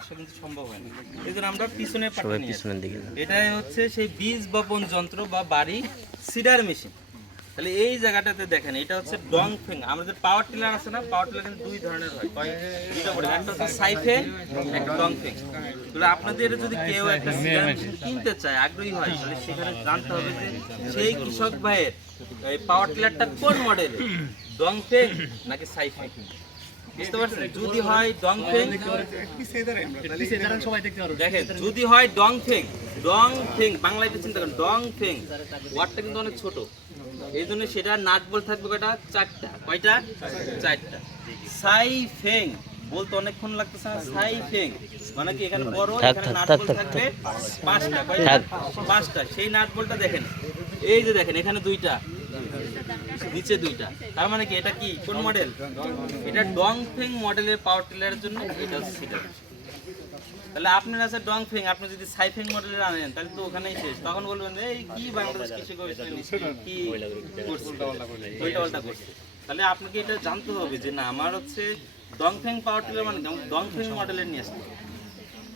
আসা কিন্তু সম্ভব হয় না। এই জন্য আমরা পিছনের পাটটা নিয়ে এটাই হচ্ছে সেই বীজ বপন যন্ত্র বা বাড়ি সিডার মেশিন। তাহলে এই জায়গাটাতে দেখেন এটা হচ্ছে ডংফেং। আমাদের পাওয়ার টিলার আছে না, পাওয়ার টিলার কিন্তু দুই ধরনের হয়, দুইটা করে, একটা হচ্ছে সাইফেং, একটা ডংফেং। তাহলে আপনাদের যদি কেউ একটা সিডার মেশিন কিনতে চায়, আগ্রহী হয়, তাহলে সেখানে জানতে হবে যে সেই কৃষক ভাইয়ের এই পাওয়ার টিলারটা কোন মডেলের, ডংফেং নাকি সাইফেং। বুঝতে পারছেন? যদি হয় ডংফেং, দেখেন যদি হয় ডংফেং, ডংফেং বাংলায় চিন্তা করেন, ডংফেং ওয়ার্ডটা কিন্তু অনেক ছোট, এই জন্য সেটা নাট বল থাকবে কয়টা, চারটা। কয়টা? চারটা। সাইফেং বলতে অনেকক্ষণ লাগতেছে না, সাইফেং মানে কি এখানে বড়, এখানে নাট বল থাকবে পাঁচটা। কয়টা? পাঁচটা। সেই নাট বলটা দেখেন, এই যে দেখেন এখানে দুইটা, নিচে দুইটা, তার মানে কি এটা কি কোন মডেল? এটা ডংফেং মডেলের পাওয়ার টিলারের জন্য এটা হচ্ছে সিডার। তাহলে আপনার আছে ডংফেং, আপনি যদি সাইফেং মডেলের আনেন তাহলে তো ওখানেই শেষ। তখন বলবেন এই কি বাংলাদেশ কৃষি গবেষণা কি উল্টা করছে। তাহলে আপনাকে এটা জানতে হবে যে না, আমার হচ্ছে ডংফেং পাওয়ার টিলার মানে ডংফেং মডেলের নিয়ে আসতে হবে।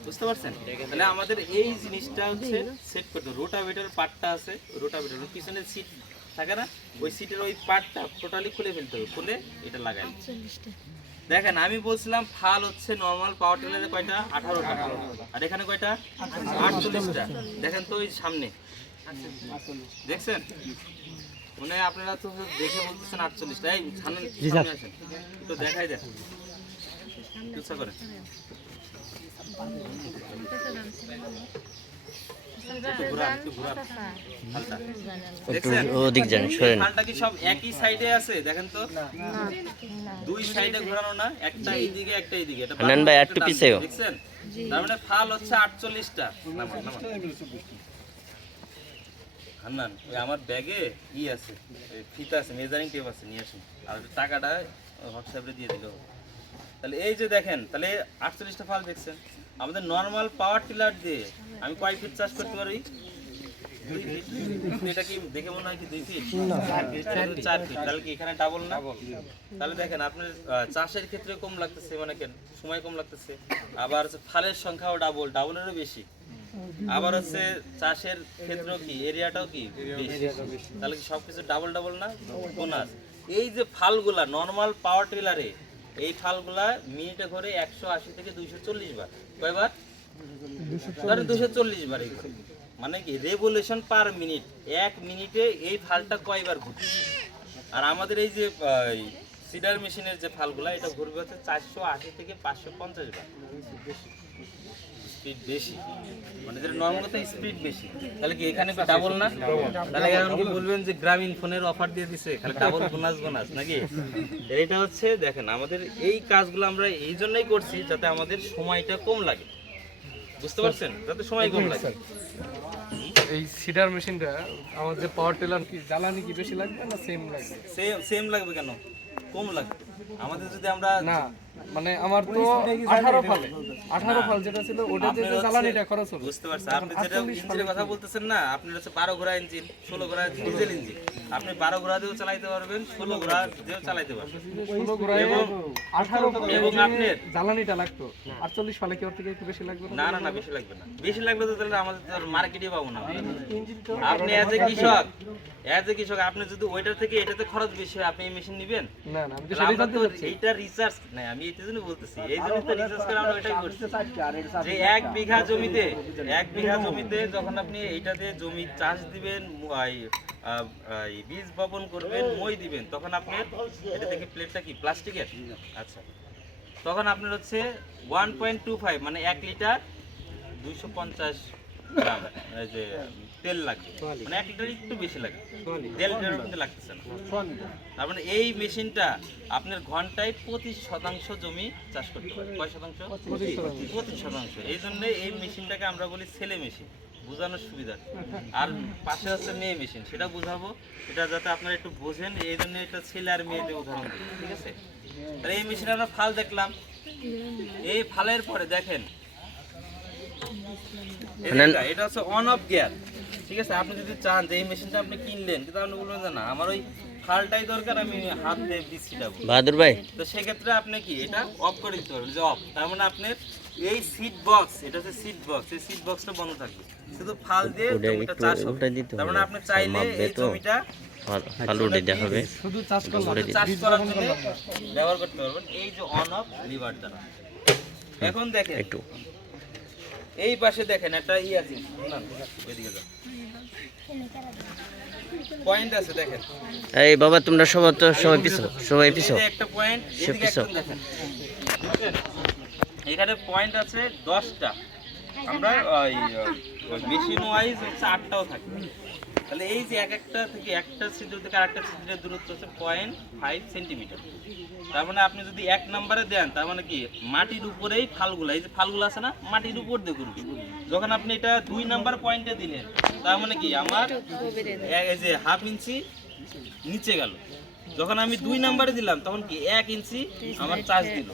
বুঝতে পারছেন? তাহলে আমাদের এই জিনিসটা হচ্ছে সেট করতে হবে। রোটাভেটর পার্টটা আছে, রোটাভেটর পিছনে সিট থাকে না, ওই সিটের ওই পার্টটা টোটালি খুলে ফেলতে হবে, খুলে এটা লাগাই। দেখেন আমি বলছিলাম ফাল হচ্ছে নরমাল পাওয়ার টিলারে কয়টা, 18টা, আর এখানে কয়টা, 48টা। দেখেন তো ওই সামনে দেখছেন, মানে আপনারা তো দেখে বলতেছেন 48টা। এই সামনে আসেন তো দেখাই দেন, চেষ্টা করেন। ফালটা কি সব একই সাইডে আছে? দেখেন তো, দুই সাইডে ঘোরানো না, একটা এইদিকে একটা এইদিকে। দেখছেন? তার মানে ফাল হচ্ছে 48টা। হান্নান ওই আমার ব্যাগে ই আছে, ফিতা আছে, মেজারিং টেপ আছে, নিয়ে আসুন, আর টাকাটা হোয়াটসঅ্যাপে দিয়ে দিল। তাহলে এই যে দেখেন, তাহলে 48টা ফাল দেখছেন। আমাদের নর্মাল পাওয়ার টিলার দিয়ে আমি কয় ফিট চাষ করতে পারি? 2 ফিট। এটা কি দেখে মনে হয় কি 2 ফিট? 4 ফিট। তাহলে কি এখানে ডাবল না? তাহলে দেখেন আপনার চাষের ক্ষেত্রে কম লাগতেছে, মানে কেন সময় কম লাগতেছে, আবার ফালের সংখ্যাও ডাবল, ডাবলেরও বেশি, আবার হচ্ছে চাষের ক্ষেত্রেও কি এরিয়াটাও কি বেশি। তাহলে কি সবকিছু ডাবল ডাবল না, বোনাস। এই যে ফালগুলা নর্মাল পাওয়ার টিলারে, এই ফালগুলা মিনিটে ঘরে 180 থেকে 240 বার। কয়বার? 240 বার। মানে কি রেভলিউশন পার মিনিট, 1 মিনিটে এই ফালটা কয়বার ঘুরছে। আর আমাদের এই যে সিডার মেশিনের যে ফালগুলা, এটা ঘুরবে হচ্ছে 480 থেকে 550 বার। স্পিড বেশি, মানে যেটা নরমাল কথা স্পিড বেশি। তাহলে কি এখানে ডাবল না? তাহলে এখন কি বলবেন যে গ্রামীণ ফোনের অফার দিয়ে দিছে, খালি ডাবল বোনাস নাকি? এটা হচ্ছে দেখেন আমাদের এই কাজগুলো আমরা এই জন্যই করছি যাতে আমাদের সময়টা কম লাগে। বুঝতে পারছেন? যাতে সময় কম লাগে। এই সিডার মেশিনটা আমাদের পাওয়ার টিলার কি জ্বালানি কি বেশি লাগবে না সেম লাগবে? সেম লাগবে। কেন কম লাগবে? আমাদের যদি আমরা না, মানে আমার তো 18 ফাল যেটা ছিল ওটাতে যে জ্বালানিটা খরচ হবে। বুঝতে পারছেন? আপনি যেটা ইঞ্জিনের কথা বলতেছেন না, আপনার হচ্ছে 12 ঘোড়া ইঞ্জিন, 16 ঘোড়া ডিজেল ইঞ্জিন। আপনি 12 ঘোড়া দিয়েও চালাতে পারবেন, 16 ঘোড়া দিয়েও চালাতে পারবেন। 16 ঘোড়ায় 18 ফাল এবং আপনার জ্বালানিটা লাগতো, 48 ফালে কি ওর থেকে একটু বেশি লাগবে না? না বেশি লাগবে না। বেশি লাগলে তো তাহলে আমাদের তো মার্কেটে পাবো না। আপনি এজ এ কৃষক আপনি যদি ওইটার থেকে এটাতে খরচ বেশি হয়, আপনি এই মেশিন নেবেন না? আমি তো সেটাই জানতে চাচ্ছি। এইটা রিসার্চ না, আমি এই জন্য বলতেছি, এই জন্য তো রিসার্চ করে আমরা এটাই করছি যে 1 বিঘা জমিতে যখন আপনি এইটা দিয়ে জমি চাষ দিবেন, বীজ বপন করবেন, মই দিবেন, তখন আপনার এটা থেকে প্লেটটা কি প্লাস্টিকের, আচ্ছা, তখন আপনার হচ্ছে 1.25 মানে 1 লিটার 250 গ্রাম এই যে তেল লাগবে, মানে 1 লিটার একটু বেশি লাগে, 1.5 লিটারের মধ্যে লাগতেছে না। তার মানে এই মেশিনটা আপনার ঘন্টায় 25% জমি চাষ করতে পারে। কয় শতাংশ? 25%। এই জন্য এই মেশিনটাকে আমরা বলি ছেলে মেশিন, বোঝানোর সুবিধা। আর পাশে আছে মেয়ে মেশিন, সেটা বুঝাবো, এটা যাতে আপনারা একটু বোঝেন, এই জন্য এটা ছেলে আর মেয়েদের উদাহরণ দিই, ঠিক আছে? তাহলে এই মেশিনে আমরা ফাল দেখলাম, এই ফালের পরে দেখেন এটা হচ্ছে অন অফ গিয়ার, ঠিক আছে? আপনি যদি চান যে এই মেশিনটা আপনি কিনলেন, কিন্তু আপনি বলবেন যে না আমার ওই ফালটাই দরকার, আমি হাত দিয়ে বীজ ছিটাবো, বাহাদুর ভাই, তো সেক্ষেত্রে আপনি কি এটা অফ করে দিতে পারবেন, যে অফ, তার মানে আপনার এই সিট বক্স, এটা হচ্ছে সিট বক্স, এই সিট বক্সটা বন্ধ থাকবে, শুধু ফাল দিয়ে জমিটা চাষ হবে। তার মানে আপনি চাইলে এই জমিটা শুধু চাষ করলাম। চাষ করার জন্য ব্যবহার করতে পারবেন এই যে অন অফ লিভার দ্বারা। এখন দেখেন এই পাশে দেখেন একটা আছে, না ওইদিকে যাও, পয়েন্ট আছে দেখেন। এই বাবা তোমরা সবাই পিছো এই যে একটা পয়েন্ট, এদিকে একদম দেখেন, বুঝছেন? এখানে পয়েন্ট আছে 10টা, আমরা মেশিন ওয়াইজ হচ্ছে 8টাও থাকে। তাহলে এই যে একটা থেকে একটা ছিদ্র থেকে আরেকটা ছিদ্রের দূরত্ব হচ্ছে 0.5 সেন্টিমিটার। তার মানে আপনি যদি 1 নম্বরে দেন, তার মানে কি মাটির উপরেই ফালগুলো, এই যে ফালগুলো আছে না, মাটির উপর দিয়ে ঘুরবে। যখন আপনি এটা 2 নাম্বার পয়েন্টে দিলেন, তার মানে কি আমার এই যে 1/2 ইঞ্চি নিচে গেল। যখন আমি 2 নাম্বারে দিলাম, তখন কি 1 ইঞ্চি আমার চার্জ দিল।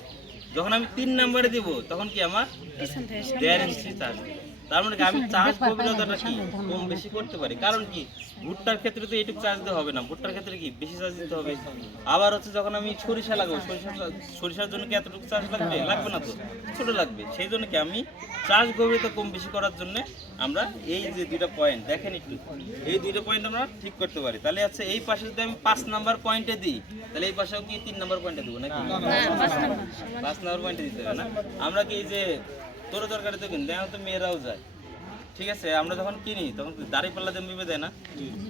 যখন আমি 3 নাম্বারে দিব, তখন কি আমার 1.5 ইঞ্চি চার্জ দিল। তার মানে কি আমি চাষ গভীরতাটা কি কম বেশি করতে পারি। কারণ কি ভুট্টার ক্ষেত্রে তো এইটুকু চার্জ দিতে হবে না, ভুট্টার ক্ষেত্রে কি বেশি চার্জ দিতে হবে। আবার হচ্ছে যখন আমি সরিষা লাগাবো, সরিষার জন্য কি এতটুকু চার্জ লাগবে? লাগবে না তো, ছোট লাগবে। সেই জন্য কি আমি চার্জ গভীরতা কম বেশি করার জন্য আমরা এই যে 2টা পয়েন্ট দেখেন একটু, এই 2টা পয়েন্ট আমরা ঠিক করতে পারি। তাহলে হচ্ছে এই পাশে যদি আমি 5 নাম্বার পয়েন্টে দিই, তাহলে এই পাশেও কি 3 নাম্বার পয়েন্টে দেবো নাকি? 5 নাম্বার পয়েন্টে দিতে হবে না। আমরা কি এই যে তোর তরকারিতে কিনি, দেখো তো মেয়েরাও যায়, ঠিক আছে? আমরা যখন কিনি তখন দাঁড়িপাল্লা দিয়ে মেপে দেয় না,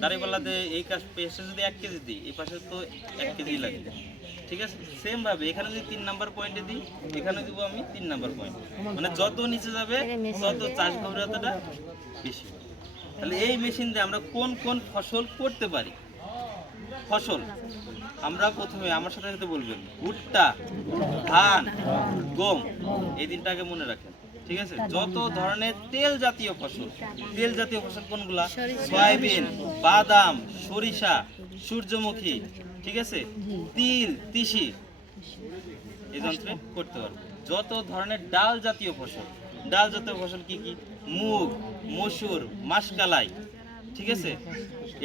দাঁড়িপাল্লা দিয়ে এই কাজ পেস্টে যদি 1 কেজি দিই, এই পাশে তো 1 কেজি লাগবে, ঠিক আছে? সেম ভাবে এখানে যদি 3 নাম্বার পয়েন্টে দিই, এখানে দিব আমি 3 নাম্বার পয়েন্ট। মানে যত নিচে যাবে তত চাষ গভীরতাটা বেশি। তাহলে এই মেশিন দিয়ে আমরা কোন কোন ফসল করতে পারি? ফসল আমরা প্রথমে আমার সাথে সাথে বলবেন ভুট্টা, ধান, গম, এই 3টা আগে মনে রাখেন, ঠিক আছে? যত ধরনের তেল জাতীয় ফসল, তেল জাতীয় ফসল কোনগুলা? সয়াবিন, বাদাম, সরিষা, সূর্যমুখী, ঠিক আছে? তিল, তিসি, এই যন্ত্রে করতে পারবো। যত ধরনের ডাল জাতীয় ফসল, ডাল জাতীয় ফসল কি কি? মুগ, মসুর, মাসকালাই, ঠিক আছে?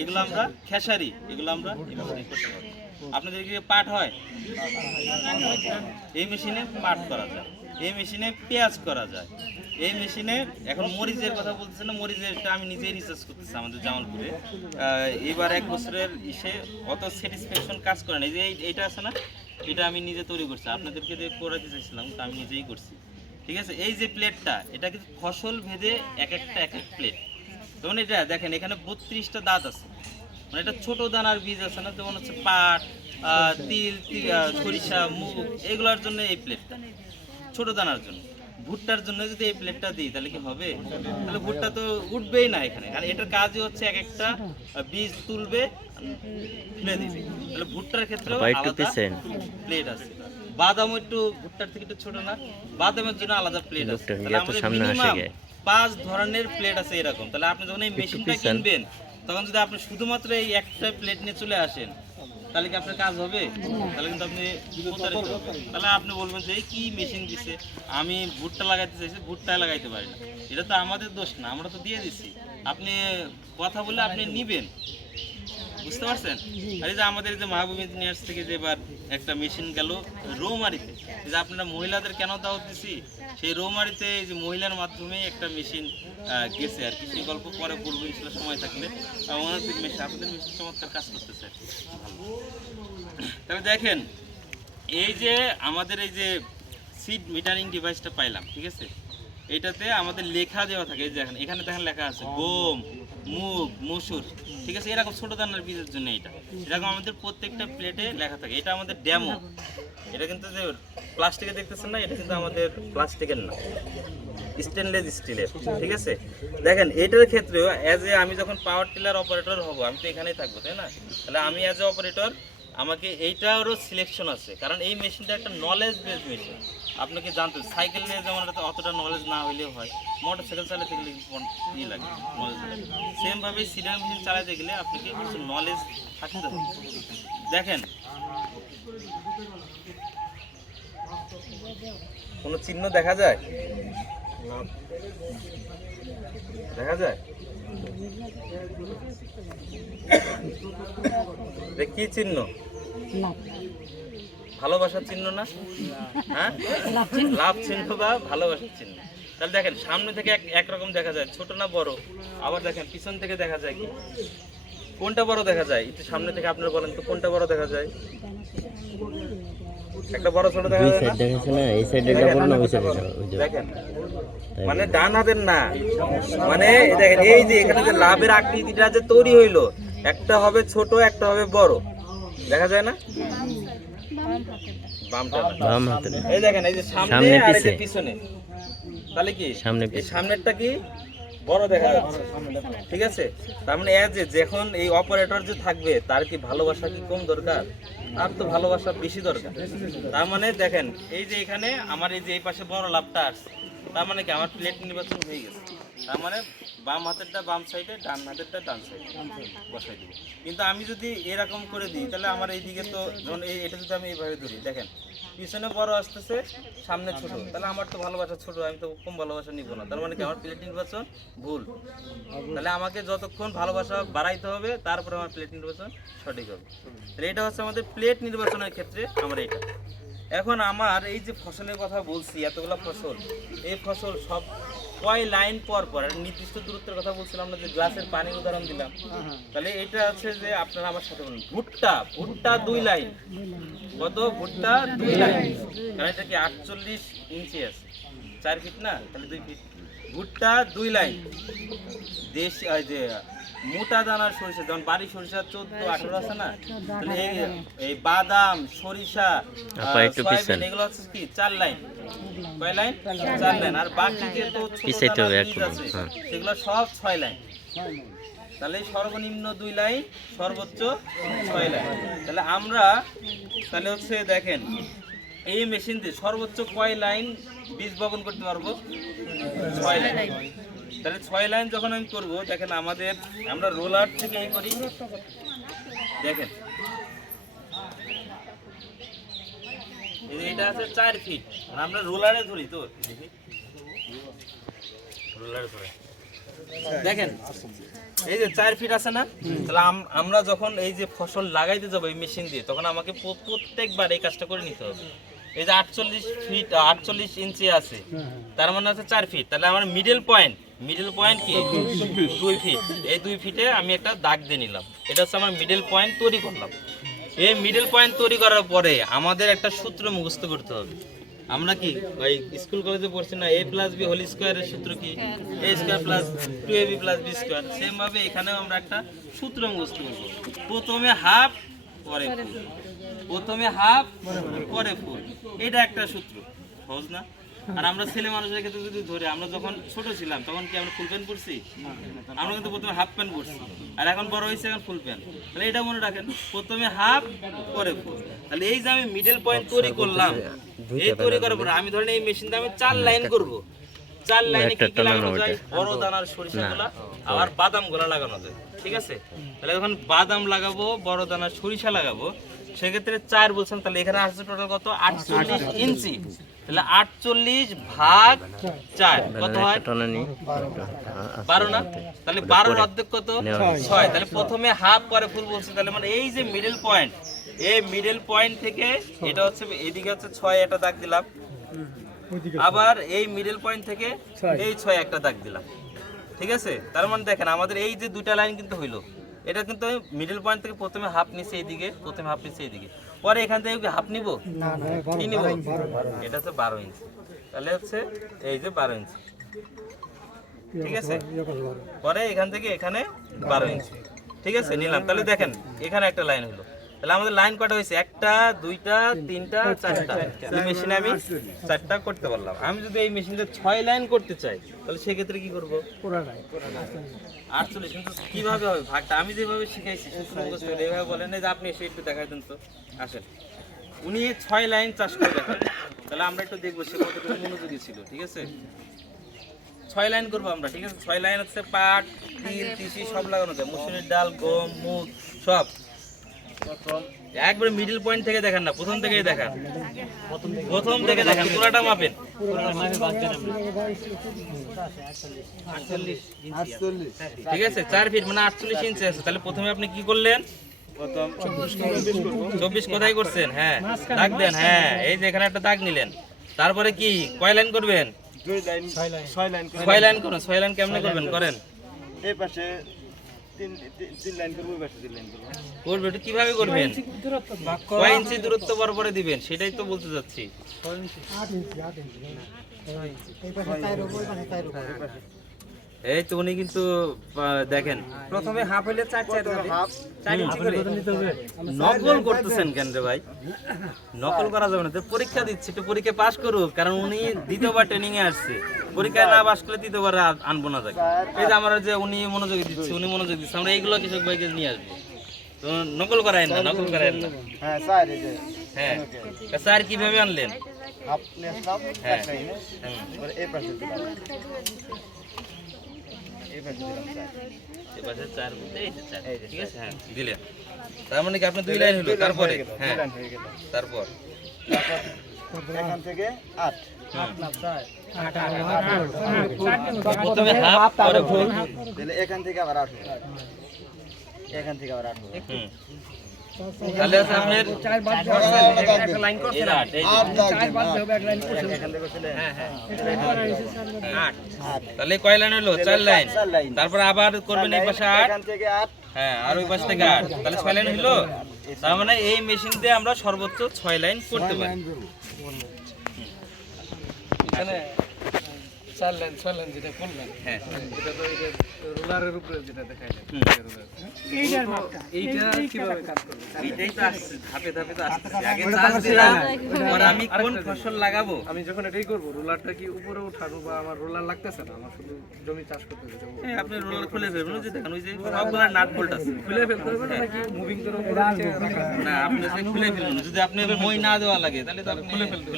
এগুলো আমরা খেসারি, এগুলো আমরা এইভাবে করতে পারবো। আপনাদের কি পাট হয়? এই মেশিনে পাট করা যায়, এই মেশিনে পেঁয়াজ করা যায়, এই মেশিনে এখন মরিচের কথা বলতেছে না, মরিচেরটা আমি নিজেই রিসার্চ করতেছি আমাদের জামালপুরে। এবার 1 বছরের ইসে অত স্যাটিসফ্যাকশন কাজ করে না। এই যে এইটা আছে না, এটা আমি নিজে তৈরি করছি, আপনাদেরকে দিয়ে করাতে চাইছিলাম, তা আমি নিজেই করছি, ঠিক আছে? এই যে প্লেটটা, এটা কিন্তু ফসল ভেদে এক এক প্লেট। যেমন এটা দেখেন, এখানে 32টা দাঁত আছে। মানে এটা ছোট দানার বীজ আছে না, যেমন হচ্ছে পাট, তিল, সরিষা, মুগ, এগুলোর জন্য এই প্লেটটা ছোট দানার জন্য। ভুট্টার জন্য যদি এই প্লেটটা দিই, তাহলে কি হবে? তাহলে ভুট্টা তো উঠবেই না এখানে, কারণ এটার কাজই হচ্ছে এক একটা বীজ তুলবে, ফেলে দিবে। তাহলে ভুট্টার ক্ষেত্রে আলাদা প্লেট আছে। বাদাম একটু ভুট্টার থেকে একটু ছোট না, বাদামের জন্য আলাদা প্লেট আছে। তাহলে আমাদের মিনিমাম 5 ধরনের প্লেট আছে এরকম। তাহলে আপনি যখন এই মেশিনটা কিনবেন, তখন যদি আপনি শুধুমাত্র এই একটা প্লেট নিয়ে চলে আসেন, তাহলে কি আপনার কাজ হবে? তাহলে কিন্তু আপনি প্রতারিত হবেন। তাহলে আপনি বলবেন যে কি মেশিন দিছে, আমি ভুট্টা লাগাইতে চাইছি, ভুট্টায় লাগাইতে পারি না। এটা তো আমাদের দোষ না, আমরা তো দিয়ে দিচ্ছি। আপনি কথা বলে আপনি নিবেন, বুঝতে পারছেন? আর এই যে আমাদের যে মাহবুব ইঞ্জিনিয়ার্স থেকে যে এবার একটা মেশিন গেল রৌমারিতে, যে আপনারা মহিলাদের কেন দাওয়াত দিছি, সেই রৌমারিতে এই যে মহিলার মাধ্যমে একটা মেশিন গেছে আর কি। সেই গল্প পরে বলবো ইনশাল্লাহ সময় থাকলে। ওনার মেশিন, আপনাদের মেশিন চমৎকার কাজ করতেছে আর কি। তবে দেখেন, এই যে আমাদের এই যে সিড মিটারিং ডিভাইসটা পাইলাম, ঠিক আছে? এটাতে আমাদের লেখা দেওয়া থাকে, এই যে এখানে দেখেন লেখা আছে গম, মুগ, মসুর, ঠিক আছে? এরকম ছোট দানার বীজের জন্য এটা এরকম আমাদের প্রত্যেকটা প্লেটে লেখা থাকে। এটা আমাদের ডেমো, এটা কিন্তু যে প্লাস্টিকে দেখতেছেন না, এটা কিন্তু আমাদের প্লাস্টিকের না, স্টেনলেস স্টিলের, ঠিক আছে? দেখেন এটার ক্ষেত্রেও আমি যখন পাওয়ার টিলার অপারেটর হব, আমি তো এখানেই থাকবো, তাই না? তাহলে আমি অ্যাজ এ অপারেটর আমাকে এইটারও সিলেকশন আছে, কারণ এই মেশিনটা একটা নলেজ বেসড মেশিন। আপনাকে জানতে, সাইকেল নিয়ে যেমন অতটা নলেজ না হইলেও হয়, মোটর সাইকেল চালাতে গেলে ই লাগে, নলেজ লাগে। সেমভাবে সিরিয়াল মেশিন চালাতে গেলে আপনাকে কিছু নলেজ থাকতে হবে। দেখেন কোনো চিহ্ন দেখা যায়? দেখা যায়? কি চিহ্ন? ভালোবাসার চিহ্ন না? হ্যাঁ, লাভ চিহ্ন বা ভালোবাসার চিহ্ন। তাহলে দেখেন সামনে থেকে একরকম দেখা যায়, ছোট না বড়? আবার দেখেন পিছন থেকে দেখা যায় কি, কোনটা বড় দেখা যায়? একটু সামনে থেকে আপনারা বলেন তো কোনটা বড় দেখা যায়? একটা বড় ছোট দেখা যায় না? দেখাচ্ছে না, এই সাইডে ডাবল না ওই সাইডে ডাবল? দেখেন মানে ডান হাতের না, মানে দেখেন এই যে এখানে যে লাভের আকৃতিটা যে তৈরি হইলো, একটা হবে ছোট একটা হবে বড়, দেখা যায় না? বামটা না। বাম হাতে এই দেখেন এই যে সামনে সামনে আর এই যে পিছে। পিছনে, তাহলে কি সামনে এই পিছে। সামনেরটা কি বড় দেখা যাচ্ছে, ঠিক আছে? তার মানে এই যে যখন এই অপারেটর যে থাকবে তার কি ভালোবাসা কি কম দরকার? আর তো ভালোবাসা বেশি দরকার। তার মানে দেখেন এই যে এখানে আমার এই যে এই পাশে বড় লাভটা আসছে, তার মানে কি আমার প্লেট নির্বাচন হয়ে গেছে। তার মানে বাম হাতেরটা বাম সাইডে, ডান হাতেরটা ডান সাইডে বসাই দিব। কিন্তু আমি যদি এরকম করে দিই তাহলে আমার এইদিকে তো যেমন এটা যদি আমি এইভাবে ধরি, দেখেন পিছনে বড় আসতেছে সামনে ছোট, তাহলে আমার তো ভালোবাসা ছোট, আমি তো কম ভালোবাসা নিব না। তার মানে কি আমার প্লেট নির্বাচন ভুল। তাহলে আমাকে যতক্ষণ ভালোবাসা বাড়াইতে হবে তারপরে আমার প্লেট নির্বাচন সঠিক হবে। তাহলে এটা হচ্ছে আমাদের প্লেট নির্বাচনের ক্ষেত্রে আমার এটা। এখন আমার এই যে ফসলের কথা বলছি, এতগুলো ফসল, এই ফসল সব কয় লাইন পর পর একটা নির্দিষ্ট দূরত্বের কথা বলছিলাম না, যে গ্লাসের পানির উদাহরণ দিলাম। তাহলে এটা আছে যে আপনারা আমার সাথে বলুন, ভুট্টা, ভুট্টা 2 লাইন। কত? ভুট্টা 2 লাইন। কারণ এটা কি 48 ইঞ্চি আছে, 4 ফিট না, তাহলে 2 ফিট। ভুট্টা 2 লাইন। দেশি যে মোটা দানার সরিষা, যেমন বাড়ি সরিষা 14-18 আছে না, তাহলে এই বাদাম, সরিষা, সয়াবিন এগুলো হচ্ছে কি 4 লাইন। কয় লাইন? 4 লাইন। আর বাকি যে তো ছোট দানার বীজ আছে সেগুলো সব 6 লাইন। তাহলে সর্বনিম্ন 2 লাইন, সর্বোচ্চ 6 লাইন। তাহলে আমরা তাহলে হচ্ছে দেখেন এই মেশিন দিয়ে সর্বোচ্চ কয় লাইন বীজ বপন করতে পারবো? 6 লাইন। তাহলে 6 লাইন যখন আমি করব, দেখেন আমাদের আমরা রোলার থেকে এই করি, দেখেন এটা আছে 4 ফিট, আর আমরা রোলারে ধরি তো, দেখি রোলারে ধরে দেখেন এই যে 4 ফিট আছে না, তাহলে আমরা যখন এই যে ফসল লাগাইতে যাবো এই মেশিন দিয়ে, তখন আমাকে প্রত্যেকবার এই কাজটা করে নিতে হবে। এই যে 48 ইঞ্চি আছে, তার মানে আছে 4 ফিট। তাহলে আমার মিডল পয়েন্ট কি 2 ফিট। এই 2 ফিটে আমি একটা দাগ দিয়ে নিলাম, এটা হচ্ছে আমার মিডল পয়েন্ট তৈরি করলাম। এই মিডল পয়েন্ট তৈরি করার পরে আমাদের একটা সূত্র মুখস্থ করতে হবে। আমরা কি ওই স্কুল কলেজে পড়ছি না, a + b হোল স্কয়ারের সূত্র কি? a² + 2ab + b²। সেম ভাবে এখানেও আমরা একটা সূত্র মুখস্থ করব। প্রথমে হাফ পরে ফুল, প্রথমে হাফ পরে ফুল, এটা একটা সূত্র, সহজ না? আর আমরা ছেলে মানুষের ক্ষেত্রে যদি ধরে, আমরা যখন ছোট ছিলাম তখন কি আমরা ফুল প্যান্ট পরছি? আমরা কিন্তু প্রথমে হাফ প্যান্ট পরছি, আর এখন বড় হয়েছে এখন ফুল প্যান্ট। তাহলে এটা মনে রাখেন, প্রথমে হাফ পরে ফুল। তাহলে এই যে আমি মিডল পয়েন্ট তৈরি করলাম, এই তৈরি করার পরে আমি ধরেন এই মেশিন দিয়ে আমি 4 লাইন করব। 4 লাইনে কি কি লাগানো যায়? বড় দানার সরিষাগুলা আর বাদামগুলা লাগানো যায়, ঠিক আছে? তাহলে যখন বাদাম লাগাবো, বড় দানার সরিষা লাগাবো, সেক্ষেত্রে 4 বলছেন, তাহলে এখানে আসছে টোটাল কত? 48 ইঞ্চি। তাহলে 48 ভাগ 4 কত হয়? 12 না? তাহলে 12 এর অর্ধেক কত? 6। তাহলে প্রথমে হাফ পরে ফুল বলছি, তাহলে মানে এই যে মিডল পয়েন্ট, এই মিডল পয়েন্ট থেকে এটা হচ্ছে এদিকে হচ্ছে 6 একটা দাগ দিলাম, আবার এই মিডল পয়েন্ট থেকে এই 6 একটা দাগ দিলাম, ঠিক আছে? তার মানে দেখেন আমাদের এই যে দুইটা লাইন কিন্তু হইলো, এটা কিন্তু মিডল পয়েন্ট থেকে প্রথমে হাফ নিচে এইদিকে, প্রথমে হাফ নিচে এইদিকে, পরে এখান থেকে হাফ নিব, কি নিব? এটা হচ্ছে 12 ইঞ্চি। তাহলে হচ্ছে এই যে 12 ইঞ্চি, ঠিক আছে? পরে এখান থেকে এখানে 12 ইঞ্চি, ঠিক আছে? নিলাম। তাহলে দেখেন এখানে একটা লাইন হলো। তাহলে আমাদের লাইন কটা হয়েছে? 1টা 2টা 3টা 4টা। এই মেশিনে আমি 4টা করতে পারলাম। আমি যদি এই মেশিনে 6 লাইন করতে চাই, তাহলে সেক্ষেত্রে কি করব? 48। কিন্তু কিভাবে হবে ভাগটা? আমি যেভাবে শিখাইছি এইভাবে বলেন, যে আপনি এসে একটু দেখাই দেন তো, আসেন। উনি 6 লাইন চাষ করে দেখান, তাহলে আমরা একটু দেখবো সে কতটুকু মনোযোগী ছিল, ঠিক আছে? 6 লাইন করবো আমরা, ঠিক আছে? 6 লাইন হচ্ছে পাট, তিল, তিসি সব লাগানো যায়, মসুরের ডাল, গম, মুগ সব। একবারে মিডল পয়েন্ট থেকে দেখেন না, প্রথম থেকেই দেখান, প্রথম থেকে দেখেন, পুরাটা মাপেন। ঠিক আছে? 4 ফিট মানে 48 ইঞ্চি আছে। তাহলে প্রথমে আপনি কি করলেন? প্রথম 24 কোথায় করছেন? হ্যাঁ দাগ দেন। হ্যাঁ এই যে এখানে একটা দাগ নিলেন, তারপরে কি কয় লাইন করবেন? 2 লাইন 6 লাইন 6 লাইন করুন। 6 লাইন কেমনে করবেন? করেন। এই পাশে 3 লাইন করব, এই পাশে 3 লাইন করব। করবে এটা কিভাবে করবেন? কয় ইঞ্চি দূরত্ব বরাবরে দিবেন সেটাই তো বলতে যাচ্ছি। এই তো উনি কিন্তু দেখেন প্রথমে হাফ হইলে 4 ইঞ্চি করে নকল করতেছেন কেন রে ভাই? নকল করা যাবে না, তো পরীক্ষা দিচ্ছে, একটু পরীক্ষা পাস করুক, কারণ উনি দ্বিতীয়বার ট্রেনিং এ আসছে, পরীক্ষায় না পাস করলে দ্বিতীয়বার আনবো না তাকে। এই যে আমরা যে উনি মনোযোগ দিচ্ছে, উনি মনোযোগ দিচ্ছে, আমরা এইগুলো কৃষক ভাইকে নিয়ে আসবো, তো নকল করায়েন না, নকল করায়েন না। হ্যাঁ স্যার, এই যে হ্যাঁ স্যার কিভাবে আনলেন? হাফ নেসলাম হ্যাঁ। 1 লাইনে, এবার এই পাশে দিলাম, এই পাশে দিলাম স্যার। এপাশে 4 মধ্যে এই যে 4, ঠিক আছে? হ্যাঁ দিলেন, তার মানে কি আপনি 2 লাইন হলো, তারপরে হ্যাঁ লাইন হয়ে গেল। তারপর তারপর এখান থেকে 8 প্রথমে হাফ পরে ফুল। তাহলে এখান থেকে আবার 8 হবে, এখান থেকে আবার 8 হবে। তাহলে আছে আপনার একটা লাইন করছে এই না, আট, এই যে 4 বাদ হবে, এক লাইন করছে। এখান থেকে ছিল হ্যাঁ হ্যাঁ 8 তাহলে কয় লাইন হলো? 4 লাইন। 4 লাইন। তারপর আবার করবেন এই পাশে 8, এখান থেকে 8 হ্যাঁ আর ওই পাশ থেকে 8, তাহলে 6 লাইন হলো। তার মানে এই মেশিন দিয়ে আমরা সর্বোচ্চ 6 লাইন করতে পারি। এখানে 4 লাইন 6 লাইন যেটা করলেন, হ্যাঁ এটা তো এই যে রোলারের উপরে যেটা দেখাইলেন, হুম। এইটা কিভাবে কাজ করবে? এইটাই তো আসছে, ধাপে ধাপে তো আসছে। আগে চাষ দিলাম, পরে আমি কোন ফসল লাগাবো। আমি যখন এটাই করব, রোলারটা কি উপরে উঠানো বা আমার রোলার লাগতেছে না, আমার শুধু জমি চাষ করতে হবে। এই আপনি রোলার খুলে ফেলবেন, ওই যে দেখেন ওই যে সবগুলা নাট বোল্ট আছে। খুলে ফেলতে হবে নাকি মুভিং করে উপরে নিচে রাখা? না আপনি যে খুলে ফেলুন, যদি আপনি মই না দেওয়া লাগে তাহলে তো আপনি খুলে ফেলবেন।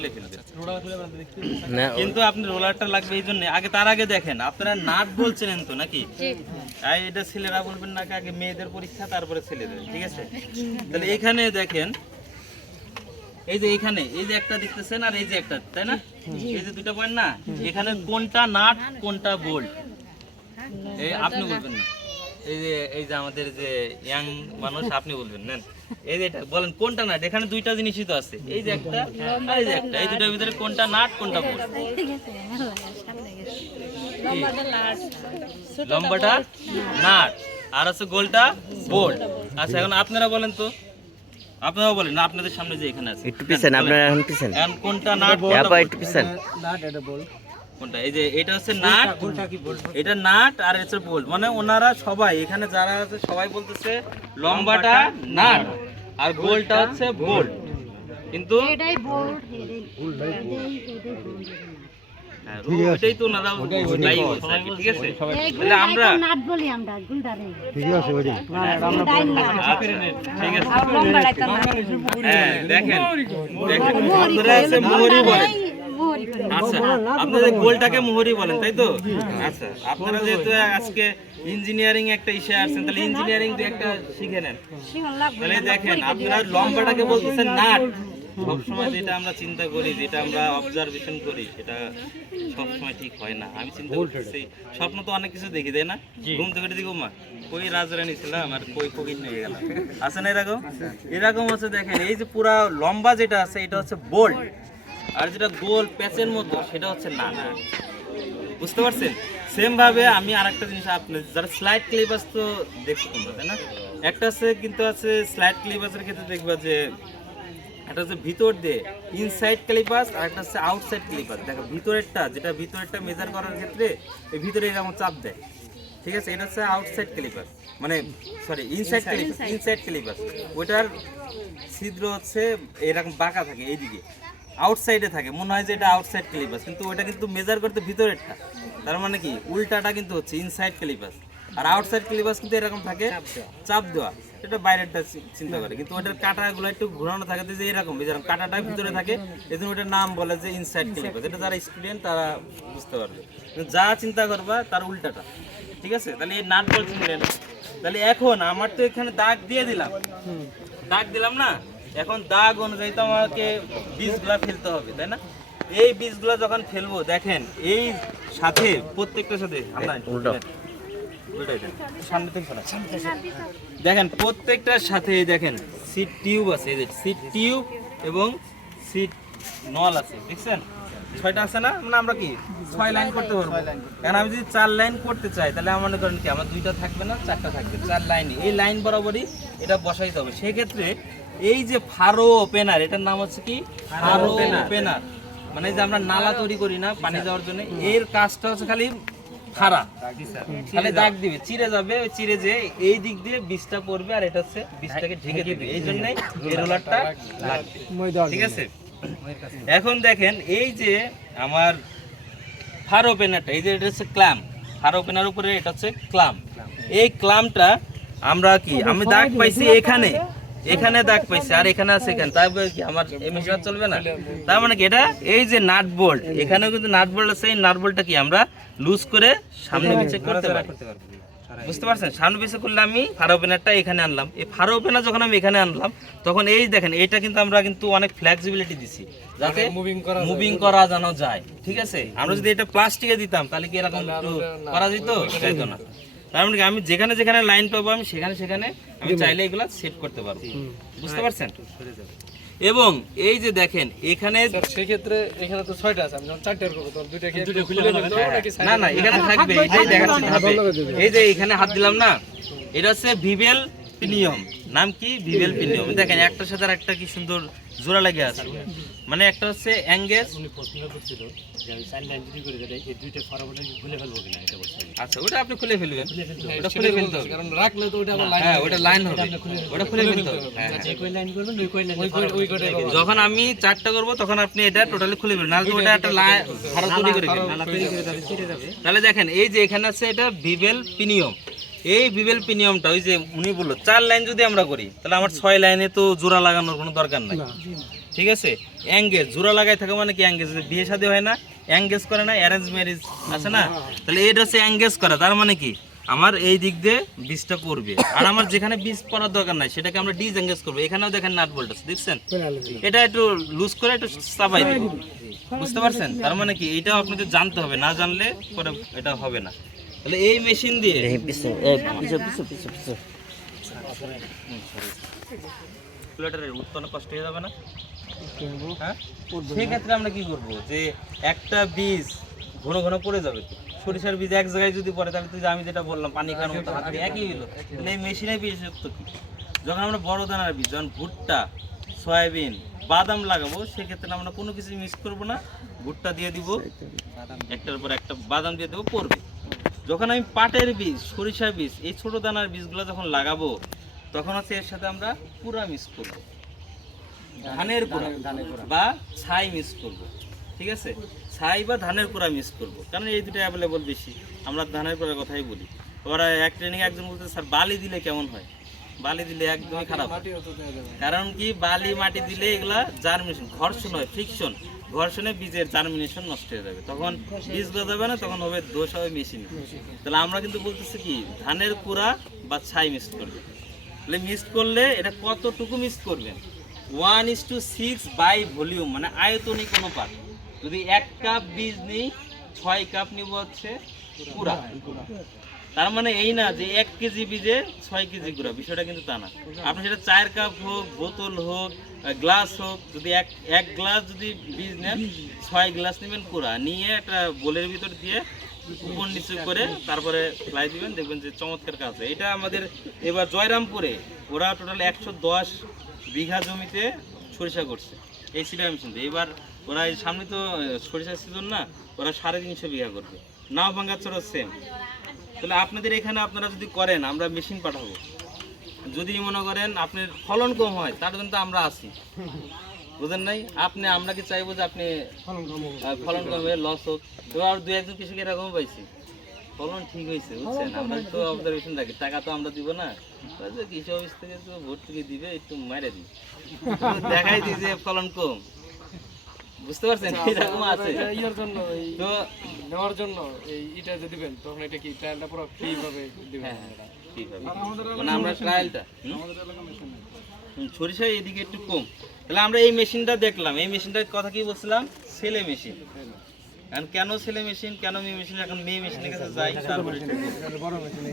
না কিন্তু আপনি রোলারটা লাগবে এই জন্য, আগে তার আগে দেখেন আপনারা নাট বলছিলেন তো নাকি? এটা ছেলেরা বলবেন নাকি? আগে মেয়েদের পরীক্ষা তারপরে ছেলেদের, ঠিক আছে? তাহলে এখানে দেখেন, এই যে এখানে এই যে একটা দেখতেছেন আর এই যে একটা, তাই না? এই যে দুটো পয়েন্ট না, এখানে কোনটা নাট কোনটা বোল্ট এই আপনি বলবেন না। এই যে আমাদের যে ইয়াং মানুষ, আপনি বলবেন নেন, এই যে এটা বলেন কোনটা নাট। এখানে দুইটা জিনিসই তো আছে, এই যে একটা আর এই যে একটা, এই দুটোর ভিতরে কোনটা নাট কোনটা বোল্ট? লম্বাটা নাট আর আছে গোলটা বোল্ট। আচ্ছা এখন আপনারা বলেন তো, আপনারা বলেন না, আপনাদের সামনে যে এখানে আছে একটু পিছন, আপনারা এখন পিছন, এখন কোনটা নাট আপা একটু পিছন। কোনটা? এই যে এটা হচ্ছে নাট, এটা নাট আর হচ্ছে বোল্ট। মানে ওনারা সবাই এখানে যারা আছে সবাই বলতেছে লম্বাটা নাট আর গোলটা হচ্ছে বোল্ট, কিন্তু এটাই বোল্ড, হ্যাঁ, ওইটাই তো ওনারা ওইটাই বলছে আর কি, ঠিক আছে? তাহলে আমরা নাট বলি আমরা গুলদারে ঠিক আছে হ্যাঁ দেখেন দেখেন আপনারা আছে মোহরি বলেন। আচ্ছা আপনাদের গোলটাকে মোহরি বলেন, তাই তো? আচ্ছা আপনারা যেহেতু আজকে ইঞ্জিনিয়ারিং একটা ইসে আসছেন, তাহলে ইঞ্জিনিয়ারিং দিয়ে একটা শিখে নেন। তাহলে দেখেন আপনারা লম্বাটাকে বলতেছেন নাট। সবসময় যেটা আমরা চিন্তা করি, যেটা আমরা অবজারভেশন করি, সেটা সবসময় ঠিক হয় না। আমি চিন্তা করতেছি, স্বপ্ন তো অনেক কিছু দেখি, তাই না? ঘুম থেকে দেখো মা কই রাজরানী ছিলাম আর কই ফকির নিয়ে গেলাম, আছে না এরকম? এরকম হচ্ছে দেখেন এই যে পুরা লম্বা যেটা আছে এটা হচ্ছে বোল্ট, আর যেটা গোল প্যাচের মতো সেটা হচ্ছে নাট। বুঝতে পারছেন? সেম ভাবে আমি আরেকটা জিনিস, আপনার যারা স্লাইড ক্লিপাস তো দেখছো তোমরা, তাই না? একটা আছে কিন্তু আছে স্লাইড ক্লিপাসের ক্ষেত্রে দেখবা যে একটা হচ্ছে ভিতর দিয়ে ইনসাইড ক্লিপাস আর একটা হচ্ছে আউটসাইড ক্লিপাস। দেখো ভিতরেরটা, যেটা ভিতরেরটা মেজার করার ক্ষেত্রে এই ভিতরে এরকম চাপ দেয়, ঠিক আছে? এটা হচ্ছে আউটসাইড ক্লিপাস, মানে সরি ইনসাইড ক্লিপাস, ইনসাইড ক্লিপাস। ওইটার ছিদ্র হচ্ছে এরকম বাঁকা থাকে, এইদিকে আউটসাইডে থাকে, মনে হয় যে এটা আউটসাইড ক্লিপাস, কিন্তু ওটা কিন্তু মেজার করতে ভিতরেরটা, তার মানে কি উল্টাটা কিন্তু হচ্ছে ইনসাইড ক্লিপাস। আর আউটসাইড ক্লিপাস কিন্তু এরকম থাকে চাপ দেওয়া, এটা বাইরেরটা চিন্তা করে, কিন্তু ওটার কাঁটাগুলো একটু ঘোরানো থাকে যে এরকম, যেরকম কাঁটাটা ভিতরে থাকে, এজন্য ওটার নাম বলে যে ইনসাইড ক্লিপাস। এটা যারা স্টুডেন্ট তারা বুঝতে পারবে, যা চিন্তা করবা তার উল্টাটা, ঠিক আছে? তাহলে এই নাট বলছিলেন, তাহলে এখন আমার তো এখানে দাগ দিয়ে দিলাম, দাগ দিলাম না, এখন দাগ অনুযায়ী তো আমাকে বীজগুলা ফেলতে হবে, তাই না? এই বীজগুলা যখন ফেলবো দেখেন এই সাথে প্রত্যেকটার সাথে আমরা উল্টাই দেন, সামনে থেকে সরান। দেখেন প্রত্যেকটার সাথে এই দেখেন সিট টিউব আছে, এই যে সিট টিউব এবং সিট নল আছে, দেখছেন 6টা আছে না, মানে আমরা কি 6 লাইন করতে পারবো। কারণ আমি যদি 4 লাইন করতে চাই তাহলে আমার মনে করেন কি আমার 2টা থাকবে না 4টা থাকবে, 4 লাইনই, এই লাইন বরাবরই এটা বসাইতে হবে। সেক্ষেত্রে এই যে ফারো ওপেনার, এটার নাম হচ্ছে কি ফারো ওপেনার, মানে যে আমরা নালা তৈরি করি না পানি যাওয়ার জন্য, এর কাজটা হচ্ছে খালি ফাড়া, খালি দাগ দিবে, চিড়ে যাবে, ওই চিড়ে যে এই দিক দিয়ে বীজটা পড়বে আর এটা হচ্ছে বীজটাকে ঢেকে দিবে, এই জন্যই এই রোলারটা লাগবে, ঠিক আছে। এখন দেখেন এই যে আমার ফার ওপেনারটা, এই যে এটা হচ্ছে ক্ল্যাম, ফার ওপেনার উপরে এটা হচ্ছে ক্ল্যাম, এই ক্ল্যামটা আমরা কি আমি দাগ পাইছি এখানে, এখানে দাগ পাইছি আর এখানে আছে এখানে, তারপরে কি আমার এই মেশিন চলবে না? তার মানে কি এটা এই যে নাট বোল্ট, এখানেও কিন্তু নাট বোল্ট আছে, এই নাট বোল্টটা কি আমরা লুজ করে সামনে পিছে করতে পারি, বুঝতে পারছেন? সামনে পিছে করলে আমি ফার ওপেনারটা এখানে আনলাম, এই ফার ওপেনার যখন আমি এখানে আনলাম তখন এই দেখেন এটা কিন্তু আমরা কিন্তু অনেক ফ্লেক্সিবিলিটি দিছি যাতে মুভিং করা জানো যায়, ঠিক আছে। আমরা যদি এটা প্লাস্টিকে দিতাম তাহলে কি এরকম একটু করা যেত? যাইতো না। তার মানে কি আমি যেখানে যেখানে লাইন পাবো আমি সেখানে সেখানে আমি চাইলে এগুলা সেট করতে পারবো, বুঝতে পারছেন? এবং এই যে দেখেন এখানে সেই ক্ষেত্রে এখানে তো 6টা আছে, আমি যখন 4টা করব তখন 2টা কি খুলে নেব নাকি? না না এখানে থাকবে, এই যে দেখাচ্ছি ধাপে, এই যে এখানে হাত দিলাম না, এটা হচ্ছে ভিভেল প্রিমিয়াম, নাম কি ভিভেল প্রিমিয়াম। দেখেন একটার সাথে আর একটা কি সুন্দর জোড়া লাগে আছে, মানে একটা হচ্ছে এঙ্গেজ, আচ্ছা ওটা আপনি খুলে ফেলবেন, ওটা খুলে ফেলতে হবে, কারণ রাখলে তো ওটা আবার লাইন, হ্যাঁ ওটা লাইন হবে, ওটা খুলে ফেলতে হবে। হ্যাঁ যখন আমি 4টা করব তখন আপনি এটা টোটালি খুলে ফেলবেন, নাহলে তো ওটা একটা ভাড়া তৈরি করে ফেলবেন। তাহলে দেখেন এই যে এখানে আছে এটা ভিভেল প্রিমিয়াম, এই ভিভেল প্রিমিয়ামটা ওই যে উনি বললো 4 লাইন যদি আমরা করি তাহলে আমার 6 লাইনে তো জোড়া লাগানোর কোনো দরকার নাই, ঠিক আছে। এঙ্গেজ জোড়া লাগাই থাকে মানে কি এঙ্গেজ, বিয়ে শাদী হয় না এঙ্গেজ করে না, অ্যারেঞ্জ ম্যারেজ আছে না, তাহলে এটা হচ্ছে এঙ্গেজ করা, তার মানে কি আমার এই দিক দিয়ে বীজটা পড়বে, আর আমার যেখানে বীজ পড়ার দরকার নাই সেটাকে আমরা ডিসএঙ্গেজ করবো। এখানেও দেখেন নাট বোল্ট আছে, দেখছেন এটা একটু লুজ করে একটু চাপাই দিই, বুঝতে পারছেন? তার মানে কি এটাও আপনাদের জানতে হবে, না জানলে পরে এটা হবে না। তাহলে এই মেশিন দিয়ে উৎপন্ন কষ্ট হয়ে যাবে না? হ্যাঁ সেক্ষেত্রে আমরা কি করবো যে একটা বীজ ঘন ঘন পড়ে যাবে, তো সরিষার বীজ এক জায়গায় যদি পড়ে তাহলে তুই আমি যেটা বললাম পানি খাওয়ার মতো হাতে একই হলো। তাহলে এই মেশিনের বিশেষত্ব কি, যখন আমরা বড় দানার বীজ যখন ভুট্টা সয়াবিন বাদাম লাগাবো সেক্ষেত্রে আমরা কোনো কিছু মিক্স করবো না, ভুট্টা দিয়ে দিব একটার পর একটা, বাদাম দিয়ে দেবো পড়বে। যখন আমি পাটের বীজ সরিষার বীজ এই ছোট দানার বীজগুলো যখন লাগাবো তখন হচ্ছে এর সাথে আমরা পুরা মিক্স করবো, ধানের কুড়া বা ছাই মিক্স করবো, ঠিক আছে, ছাই বা ধানের কুড়া মিক্স করবো, কারণ এই দুটো অ্যাভেলেবল বেশি, আমরা ধানের কুড়ার কথাই বলি। ওরা এক ট্রেনিং একজন বলতে স্যার বালি দিলে কেমন হয়, বালি দিলে একদমই খারাপ, কারণ কি বালি মাটি দিলে এগুলা জার্মিনেশন ঘর্ষণ হয়, ফ্রিকশন, ঘর্ষণে বীজের জার্মিনেশন নষ্ট হয়ে যাবে, তখন বীজ গজাবে না, তখন হবে দোষ হবে মেশিন। তাহলে আমরা কিন্তু বলতেছি কি ধানের কুড়া বা ছাই মিক্স করবে, তাহলে মিক্স করলে এটা কতটুকু মিক্স করবেন 1:6 বাই ভলিউম, মানে আয়তনিক অনুপাত। যদি 1 কাপ বীজ নিই 6 কাপ নিব হচ্ছে কুড়া, তার মানে এই না যে 1 কেজি বীজে 6 কেজি গুঁড়া, বিষয়টা কিন্তু তা না। আপনি সেটা 4 কাপ হোক, বোতল হোক, গ্লাস হোক, যদি এক গ্লাস যদি বীজ নেন 6 গ্লাস নেবেন কুড়া, নিয়ে একটা বোলের ভিতর দিয়ে উপর নিচে করে তারপরে ফ্লাই দিবেন, দেখবেন যে চমৎকার কাজ হয়। এটা আমাদের এবার জয়রামপুরে ওরা টোটাল 110 বিঘা জমিতে সরিষা করছে এই সিডার মেশিন দিয়ে। এবার ওরা এই সামনে তো সরিষার সিজন না, ওরা 350 বিঘা করবে, নাও ভাঙ্গাচড়া সেম। তাহলে আপনাদের এখানে আপনারা যদি করেন আমরা মেশিন পাঠাবো, যদি মনে করেন আপনার ফলন কম হয় তার জন্য তো আমরা আছি, বুঝেন নাই আপনি, আমরা কি চাইবো যে আপনি ফলন কম হয়ে লস হোক। তো আর 2-1 কৃষক এরকম পাইছি ফলন ঠিক হয়েছে, বুঝছেন, আমরা তো অবজারভেশন রাখি, টাকা তো আমরা দিব না, কৃষি অফিস থেকে তো ভোট থেকে দিবে একটু মারে দিই, দেখাই দিই যে ফলন কম, বুঝতে পারছেন, এরকম আছে। তো নেওয়ার জন্য এই এটা যে দিবেন তখন এটা কি ট্রায়ালটা পুরো ফ্রি ভাবে দিবেন? হ্যাঁ ঠিক আছে, মানে আমরা ট্রায়ালটা সরিষায় এদিকে একটু কম। তাহলে আমরা এই মেশিনটা দেখলাম, এই মেশিনটার কথা কি বলছিলাম, সেলে মেশিন। এখন কেন ছেলে মেশিন কেন মেয়ে মেশিন, এখন মেয়ে মেশিনের কাছে যাই তারপরে একটু বলবো। বড় মেশিন